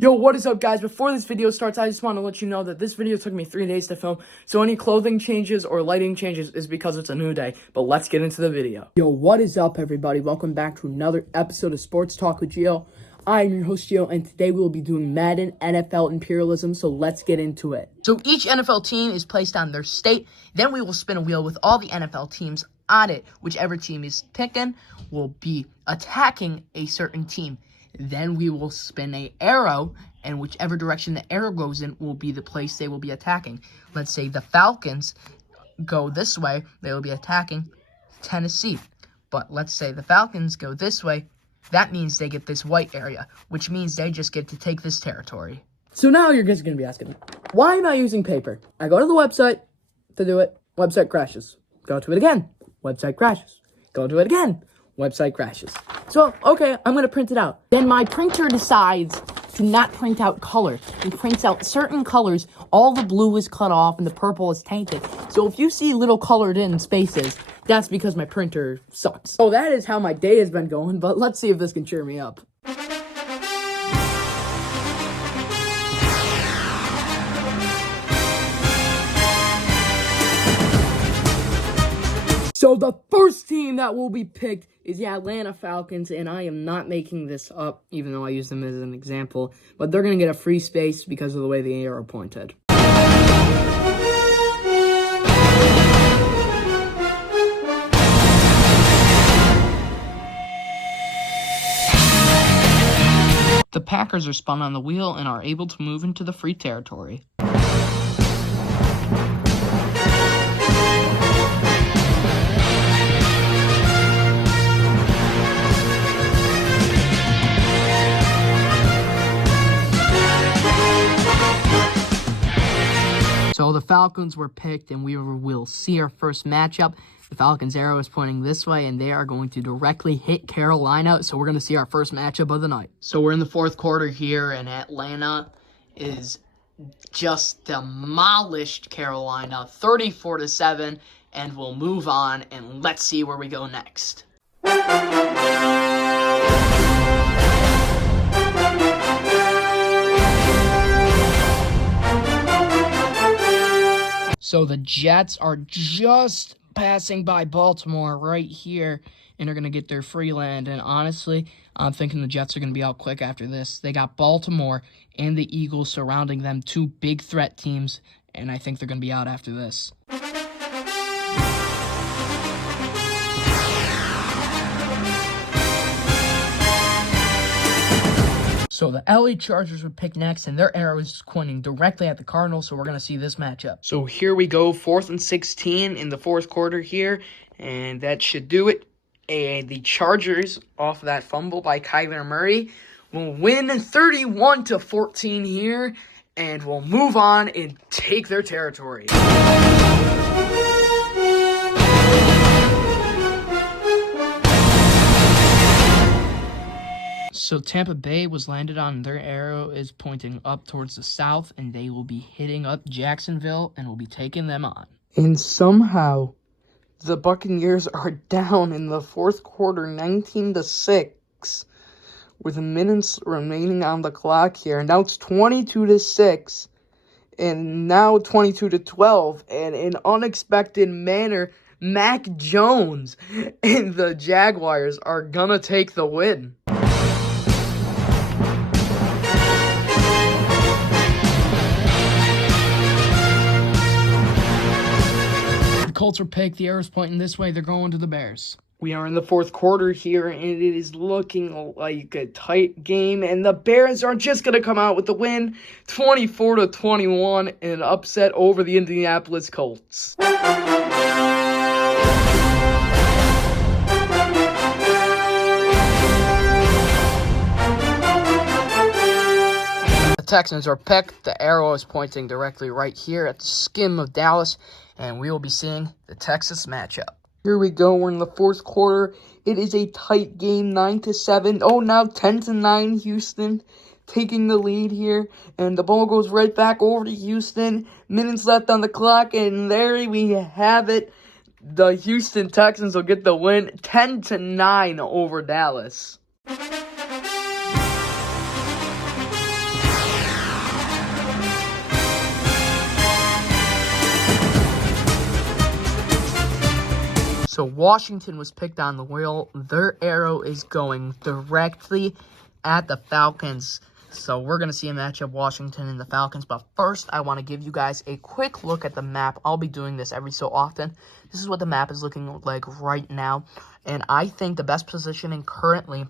Yo, what is up, guys? Before this video starts, I just want to let you know that this video took me 3 days to film, so any clothing changes or lighting changes is because it's a new day. But let's get into the video. Yo, what is up, everybody? Welcome back to another episode of Sports Talk with Gio. I am your host, Gio, and today we will be doing Madden NFL Imperialism, so let's get into it. So each NFL team is placed on their state, then we will spin a wheel with all the NFL teams on it. Whichever team is picking will be attacking a certain team. Then we will spin an arrow, and whichever direction the arrow goes in will be the place they will be attacking. Let's say the Falcons go this way, they will be attacking Tennessee. But let's say the Falcons go this way, that means they get this white area, which means they just get to take this territory. So now you're just going to be asking, why am I using paper? I go to the website to do it, website crashes. Go to it again, website crashes. Go to it again, website crashes. So, okay, I'm going to print it out. Then my printer decides to not print out color. It prints out certain colors. All the blue is cut off and the purple is tainted. So if you see little colored in spaces, that's because my printer sucks. So that is how my day has been going, but let's see if this can cheer me up. So the first team that will be picked is the Atlanta Falcons, and I am not making this up, even though I use them as an example, but they're going to get a free space because of the way the arrow pointed. The Packers are spun on the wheel and are able to move into the free territory. So the Falcons were picked, and we will see our first matchup. The Falcons' arrow is pointing this way, and they are going to directly hit Carolina. So we're going to see our first matchup of the night. So we're in the fourth quarter here, and Atlanta is just demolished Carolina, 34-7, and we'll move on, and let's see where we go next. So the Jets are just passing by Baltimore right here, and they're going to get their free land. And honestly, I'm thinking the Jets are going to be out quick after this. They got Baltimore and the Eagles surrounding them, two big threat teams, and I think they're going to be out after this. So the LA Chargers would pick next, and their arrow is pointing directly at the Cardinals, so we're going to see this matchup. So here we go, 4th and 16 in the fourth quarter here, and that should do it. And the Chargers, off that fumble by Kyler Murray, will win 31-14 here, and will move on and take their territory. So Tampa Bay was landed on, their arrow is pointing up towards the south, and they will be hitting up Jacksonville and will be taking them on. And somehow, the Buccaneers are down in the fourth quarter, 19-6, with minutes remaining on the clock here. And now it's 22-6, and now 22-12, and in unexpected manner, Mac Jones and the Jaguars are gonna take the win. Colts are picked. The arrow's pointing this way. They're going to the Bears. We are in the fourth quarter here, and it is looking like a tight game. And the Bears are just going to come out with the win, 24-21, an upset over the Indianapolis Colts. The Texans are picked. The arrow is pointing directly right here at the skin of Dallas, and we will be seeing the Texas matchup. Here we go. We're in the fourth quarter. It is a tight game, 9-7. Oh, now 10-9. Houston taking the lead here, and the ball goes right back over to Houston. Minutes left on the clock, and there we have it. The Houston Texans will get the win, 10-9 over Dallas. Washington was picked on the wheel. Their arrow is going directly at the Falcons. So we're going to see a matchup, Washington and the Falcons. But first, I want to give you guys a quick look at the map. I'll be doing this every so often. This is what the map is looking like right now. And I think the best positioning currently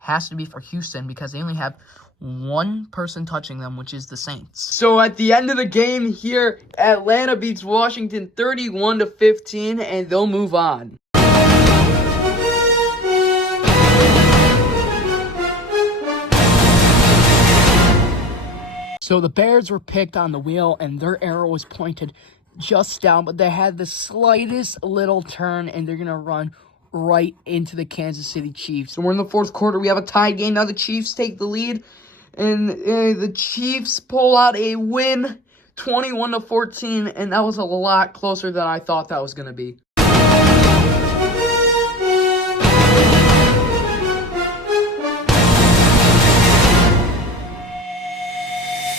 has to be for Houston because they only have one person touching them, which is the Saints. So at the end of the game here, Atlanta beats Washington 31-15, and they'll move on. So the Bears were picked on the wheel, and their arrow was pointed just down, but they had the slightest little turn, and they're going to run right into the Kansas City Chiefs. So we're in the fourth quarter. We have a tie game. Now the Chiefs take the lead, and the Chiefs pull out a win, 21-14, and that was a lot closer than I thought that was going to be.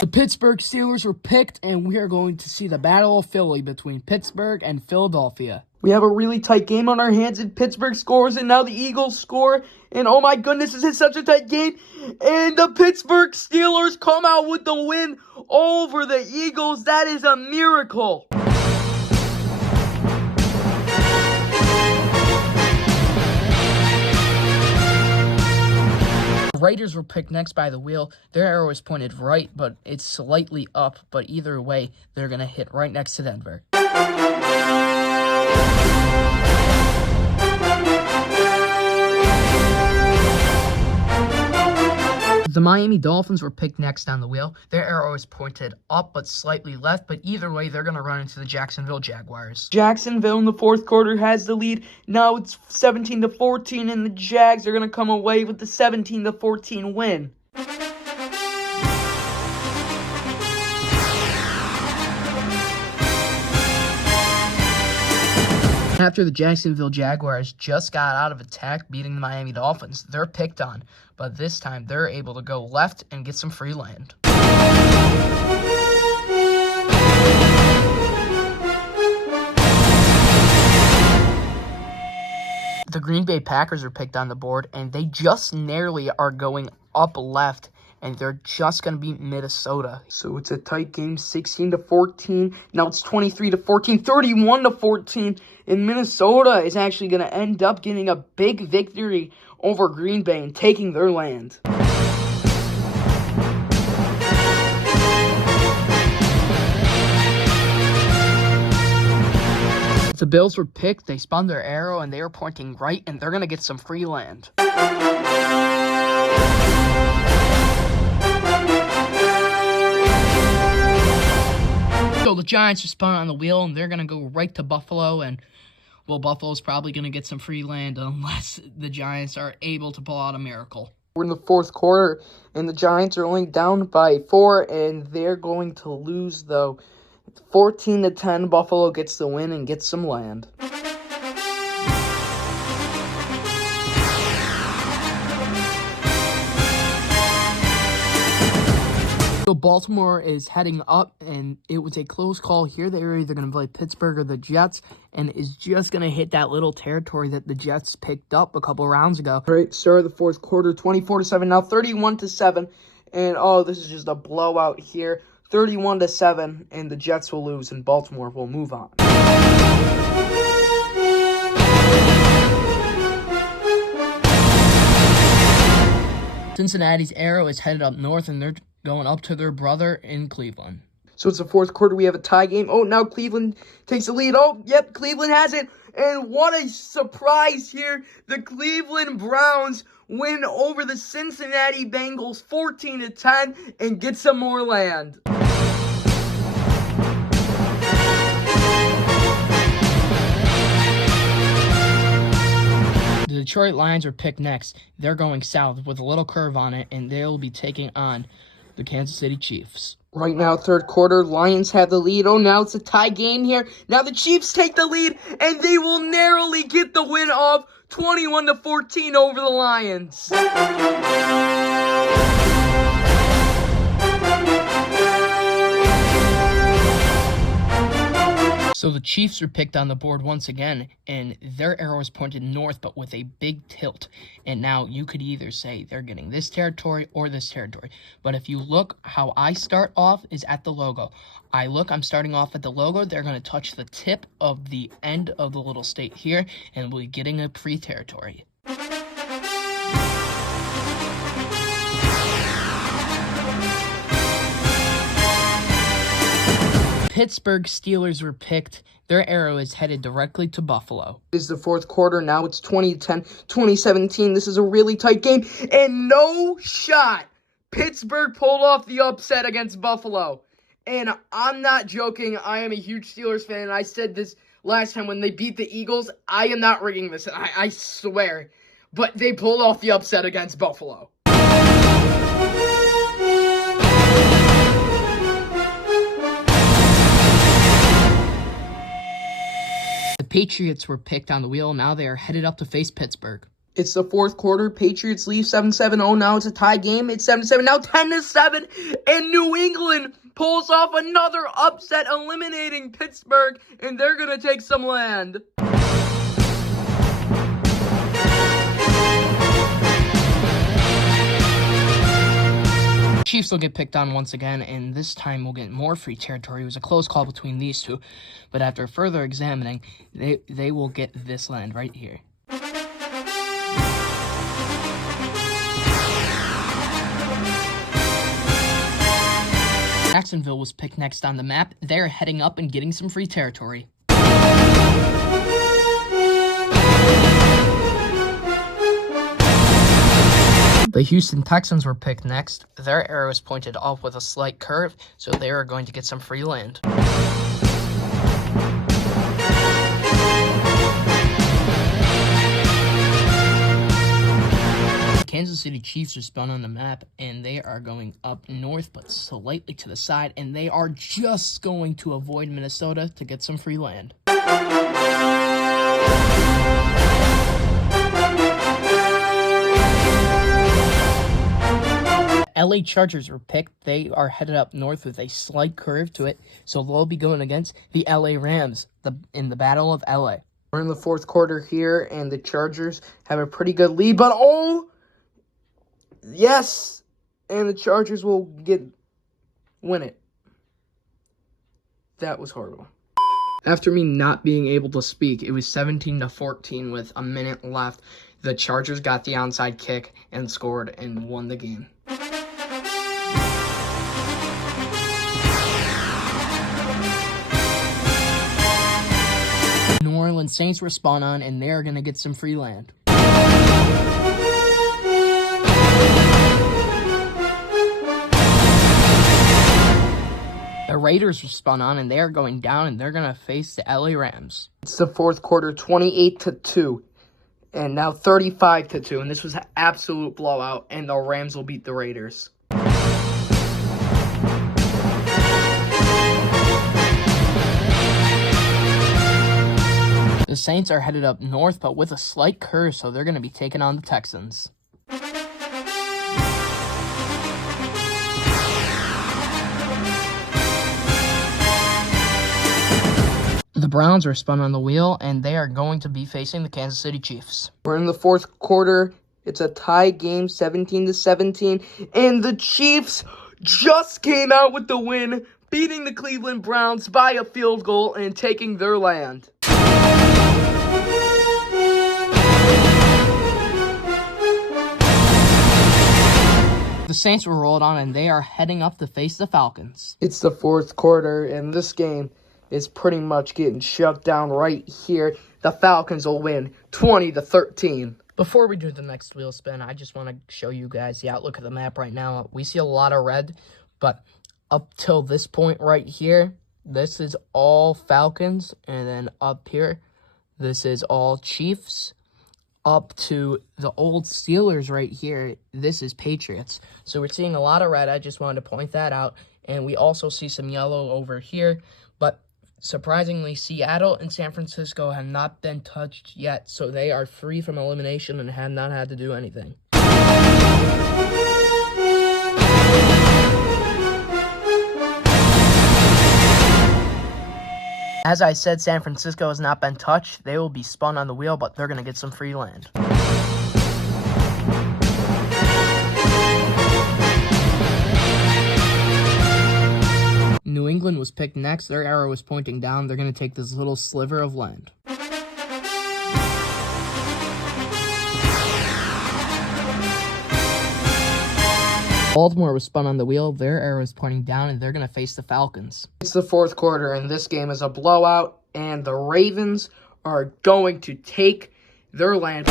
The Pittsburgh Steelers were picked, and we are going to see the Battle of Philly between Pittsburgh and Philadelphia. We have a really tight game on our hands, and Pittsburgh scores, and now the Eagles score, and oh my goodness, this is such a tight game, and the Pittsburgh Steelers come out with the win over the Eagles. That is a miracle. The Raiders were picked next by the wheel. Their arrow is pointed right, but it's slightly up. But either way, they're going to hit right next to Denver. The Miami Dolphins were picked next on the wheel. Their arrow is pointed up but slightly left, but either way, they're going to run into the Jacksonville Jaguars. Jacksonville in the fourth quarter has the lead. Now it's 17-14, and the Jags are going to come away with the 17-14 win. After the Jacksonville Jaguars just got out of attack beating the Miami Dolphins, they're picked on, but this time they're able to go left and get some free land. The Green Bay Packers are picked on the board, and they just narrowly are going up left, and they're just going to beat Minnesota. So it's a tight game, 16-14. Now it's 23-14, 31-14. And Minnesota is actually going to end up getting a big victory over Green Bay and taking their land. The Bills were picked, they spun their arrow, and they were pointing right, and they're going to get some free land. So the Giants are spun on the wheel, and they're going to go right to Buffalo, and, well, Buffalo's probably going to get some free land unless the Giants are able to pull out a miracle. We're in the fourth quarter, and the Giants are only down by 4, and they're going to lose, though. 14-10, Buffalo gets the win and gets some land. So Baltimore is heading up, and it was a close call here. They were either going to play Pittsburgh or the Jets, and is just going to hit that little territory that the Jets picked up a couple rounds ago. All right, start of the fourth quarter, 24-7, now 31-7, and oh, this is just a blowout here. 31-7, and the Jets will lose, and Baltimore will move on. Cincinnati's arrow is headed up north, and they're going up to their brother in Cleveland. So it's the fourth quarter. We have a tie game. Oh, now Cleveland takes the lead. Oh, yep, Cleveland has it. And what a surprise here. The Cleveland Browns win over the Cincinnati Bengals 14-10 and get some more land. The Detroit Lions are picked next. They're going south with a little curve on it, and they'll be taking on the Kansas City Chiefs. Right now, third quarter, Lions have the lead. Oh, now it's a tie game here. Now the Chiefs take the lead, and they will narrowly get the win of 21-14 over the Lions. So So the Chiefs are picked on the board once again, and their arrow is pointed north, but with a big tilt. And now you could either say they're getting this territory or this territory. But if you look, how I start off is at the logo. I'm starting off at the logo. They're going to touch the tip of the end of the little state here, and we'll be getting a free territory. Pittsburgh Steelers were picked. Their arrow is headed directly to Buffalo. This is the fourth quarter. Now it's 2010, 2017. This is a really tight game. And no shot. Pittsburgh pulled off the upset against Buffalo. And I'm not joking. I am a huge Steelers fan. And I said this last time when they beat the Eagles. I am not rigging this. I swear. But they pulled off the upset against Buffalo. Patriots were picked on the wheel. Now they are headed up to face Pittsburgh. It's the fourth quarter. Patriots leave 7-7. Oh, now it's a tie game. It's 7-7. Now 10-7. And New England pulls off another upset, eliminating Pittsburgh. And they're going to take some land. Chiefs will get picked on once again, and this time we'll get more free territory. It was a close call between these two, but after further examining, they will get this land right here. Jacksonville was picked next on the map. They're heading up and getting some free territory. The Houston Texans were picked next. Their arrow is pointed off with a slight curve, so they are going to get some free land. The Kansas City Chiefs are spun on the map, and they are going up north, but slightly to the side, and they are just going to avoid Minnesota to get some free land. LA Chargers were picked. They are headed up north with a slight curve to it, so they'll be going against the LA Rams in the Battle of LA. We're in the fourth quarter here, and the Chargers have a pretty good lead, but oh, yes, and the Chargers will win it. That was horrible. After me not being able to speak, it was 17-14 with a minute left. The Chargers got the onside kick and scored and won the game. New Orleans Saints were spun on, and they're going to get some free land. The Raiders were spun on, and they are going down, and they're going to face the LA Rams. It's the fourth quarter, 28-2, and now 35-2, and this was an absolute blowout, and the Rams will beat the Raiders. The Saints are headed up north, but with a slight curve, so they're going to be taking on the Texans. The Browns are spun on the wheel, and they are going to be facing the Kansas City Chiefs. We're in the fourth quarter. It's a tie game, 17-17, and the Chiefs just came out with the win, beating the Cleveland Browns by a field goal and taking their land. The Saints were rolled on, and they are heading up to face the Falcons. It's the fourth quarter, and this game is pretty much getting shut down right here. The Falcons will win 20-13. Before we do the next wheel spin, I just want to show you guys the outlook of the map right now. We see a lot of red, but up till this point right here, this is all Falcons, and then up here, this is all Chiefs. Up to the old Steelers right here, this is Patriots. So we're seeing a lot of red. I just wanted to point that out. And we also see some yellow over here. But surprisingly, Seattle and San Francisco have not been touched yet. So they are free from elimination and have not had to do anything. As I said, San Francisco has not been touched. They will be spun on the wheel, but they're going to get some free land. New England was picked next. Their arrow was pointing down. They're going to take this little sliver of land. Baltimore was spun on the wheel. Their arrow is pointing down, and they're going to face the Falcons. It's the fourth quarter, and this game is a blowout, and the Ravens are going to take their land.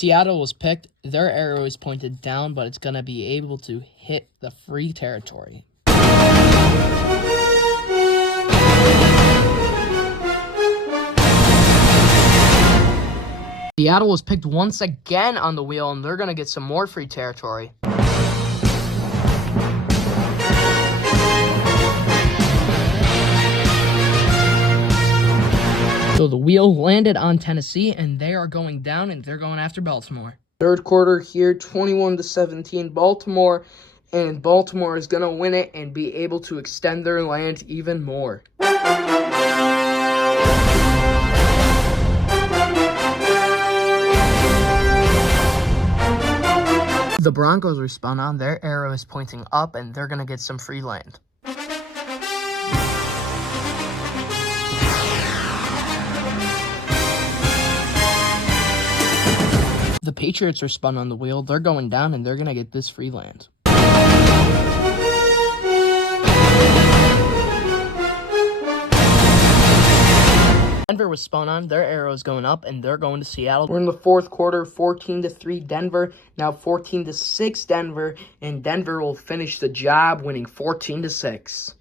Seattle was picked. Their arrow is pointed down, but it's going to be able to hit the free territory. Seattle was picked once again on the wheel, and they're going to get some more free territory. So the wheel landed on Tennessee, and they are going down, and they're going after Baltimore. Third quarter here, 21-17 Baltimore, and Baltimore is going to win it and be able to extend their land even more. The Broncos are spun on. Their arrow is pointing up, and they're going to get some free land. The Patriots are spun on the wheel. They're going down, and they're going to get this free land. Denver was spun on. Their arrow is going up, and they're going to Seattle. We're in the fourth quarter, 14-3 Denver. Now 14-6 Denver, and Denver will finish the job, winning 14-6.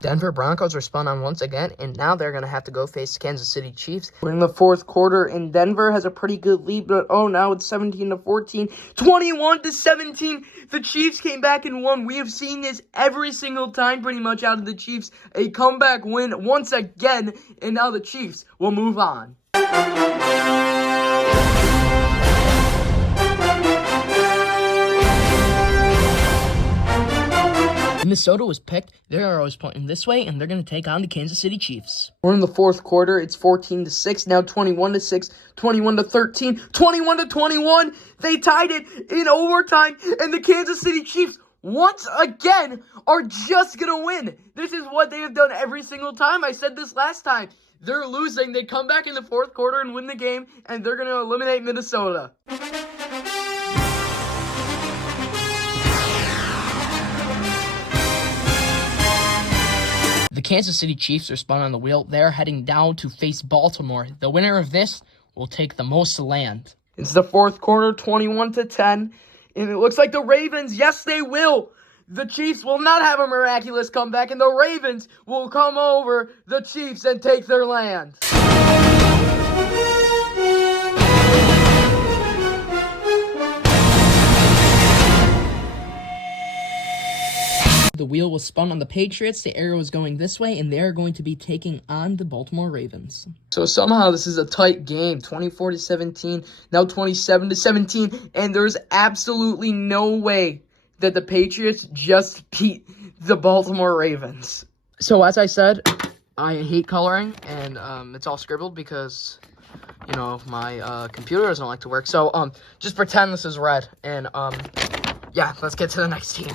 Denver Broncos are spun on once again, and now they're going to have to go face the Kansas City Chiefs. We're in the fourth quarter, and Denver has a pretty good lead, but now it's 17-14, 21-17. The Chiefs came back and won. We have seen this every single time pretty much out of the Chiefs. A comeback win once again, and now the Chiefs will move on. Minnesota was picked. Their arrow is pointing this way, and they're going to take on the Kansas City Chiefs. We're in the fourth quarter. It's 14-6, now 21-6, 21-13, 21-21. They tied it in overtime, and the Kansas City Chiefs, once again, are just going to win. This is what they have done every single time. I said this last time. They're losing. They come back in the fourth quarter and win the game, and they're going to eliminate Minnesota. The Kansas City Chiefs are spun on the wheel. They're heading down to face Baltimore. The winner of this will take the most land. It's the fourth quarter, 21-10, and it looks like the Ravens, yes, they will. The Chiefs will not have a miraculous comeback, and the Ravens will come over the Chiefs and take their land. The wheel was spun on the Patriots. The arrow is going this way, and they're going to be taking on the Baltimore Ravens. So somehow this is a tight game, 24-17, now 27-17, and there's absolutely no way that the Patriots just beat the Baltimore Ravens. So as I said, I hate coloring, and it's all scribbled because, you know, my computer doesn't like to work. So just pretend this is red, and yeah, let's get to the next team.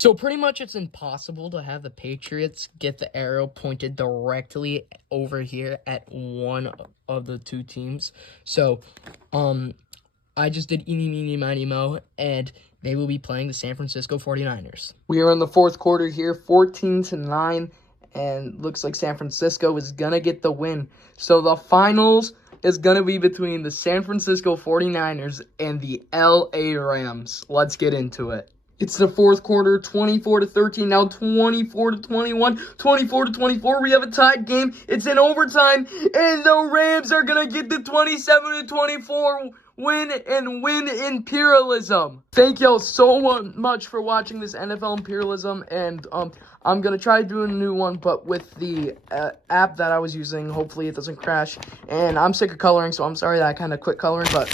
So pretty much it's impossible to have the Patriots get the arrow pointed directly over here at one of the two teams. So I just did eeny, meeny, miny, mo, and they will be playing the San Francisco 49ers. We are in the fourth quarter here, 14-9, and looks like San Francisco is going to get the win. So the finals is going to be between the San Francisco 49ers and the LA Rams. Let's get into it. It's the fourth quarter, 24-13, now 24-21, 24-24. We have a tied game. It's in overtime, and the Rams are going to get the 27-24 win and win Imperialism. Thank y'all so much for watching this NFL Imperialism, and I'm going to try doing a new one, but with the app that I was using. Hopefully it doesn't crash, and I'm sick of coloring, so I'm sorry that I kind of quit coloring, but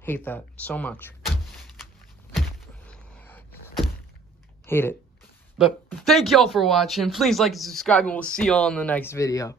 hate that so much. Hate it. But thank y'all for watching. Please like and subscribe, and we'll see y'all in the next video.